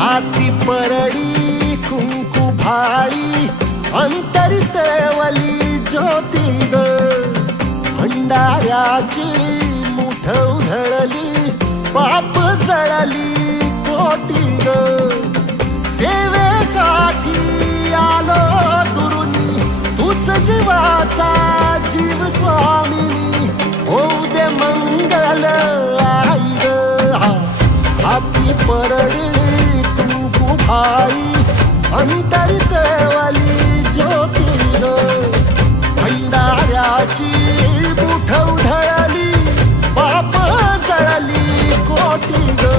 हाती परडी कुंकू भाळी अंतरी तेवली ज्योती ग भंडाऱ्याची मुठ उधळली पाप जळली कोटी ग सेवेसाठी आलो दुरुनी तूच जीवाचा जीव स्वामिनी होऊ दे मंगल आई ग हाती परडी कुंकू भाळी अंतरी तेवली ज्योती ग भंडाऱ्याची मुठ उधळली पाप जळली कोटी ग